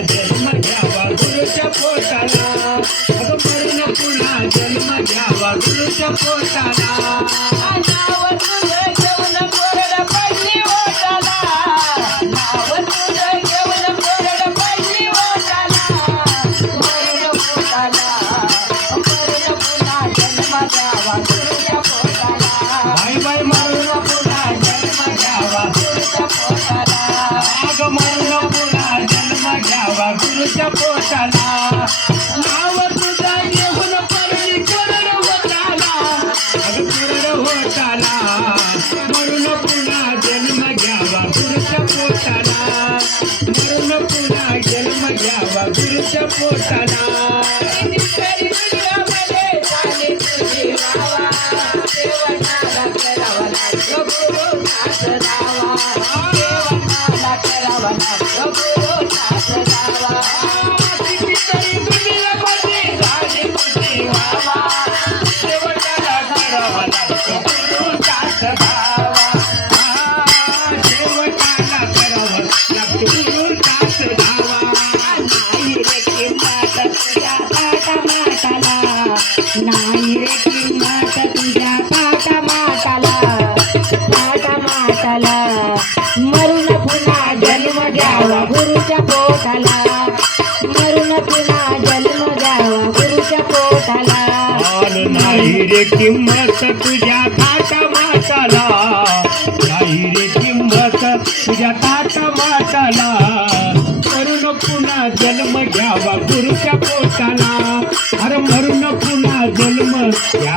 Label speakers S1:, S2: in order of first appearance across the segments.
S1: जन्म
S2: घ्यावा गुरुच्या पोटाला. अगं मरून पुन्हा जन्म घ्यावा गुरुच्या पोटाला. घ्यावा गुरुच्या पोटाला नाव तुझं पडली पुन्हा जन्म घ्यावा गुरुच्या पोटाला. मरून पुन्हा जन्म घ्यावा गुरुच्या पोटाला.
S1: तुझ्या पाटा माटाला पाटा माटाला पोटाला. मरून पुन्हा जन्म घ्यावा गुरुच्या पोटाला.
S2: नाही रे किंमत तुझ्या ताटा माताला. नाही रे किंमत तुझ्या ताटा माताला. मरून पुन्हा जन्म घ्यावा गुरुच्या पोटाला. अरे मरून पुन्हा जन्म या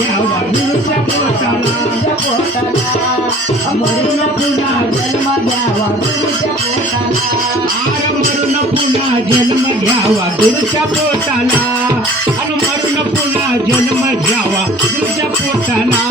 S2: जन्म
S1: पुन्हा जन्म गुरुच्या पोटाला
S2: पुन्हा जन्म घ्यावा गुरुच्या पोटाला आणि मरून पुन्हा जन्म घ्यावा गुरुच्या पोटाला.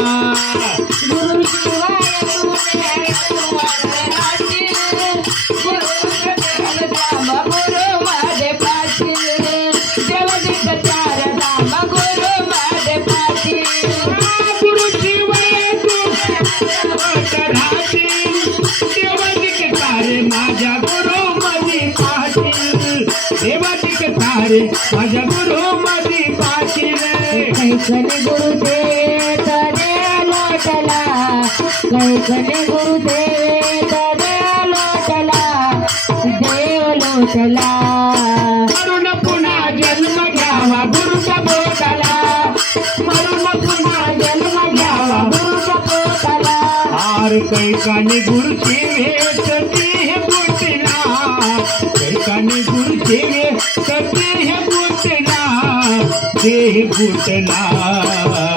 S1: पाटील देवादिक
S2: तारे माझ्या गुरु मधी पाटील.
S1: कैकने गुरुदेव तने लोटला कैकने गुरुदेव तने लोटला देव लोटला.
S2: पुन्हा जन्म घ्यावा पोटाला.
S1: मरून पुन्हा जन्म घ्यावा गुरुच्या पोटाला.
S2: आर कैकाने गुरुची वेच हे बुटला कैकाने गुरुची वेच हे बुटला देह बुटला आन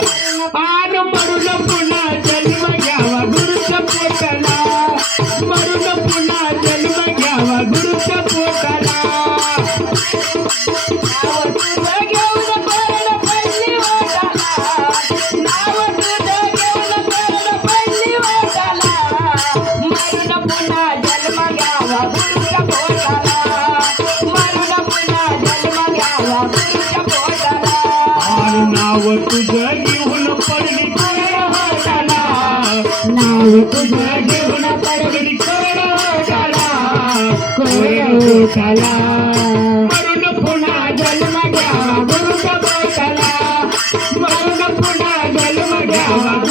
S1: तुझ्या जेवण पडली कोरोना मरून पुन्हा जन्म द्या गुरुचा बोटाला. पुन्हा जन्म द्या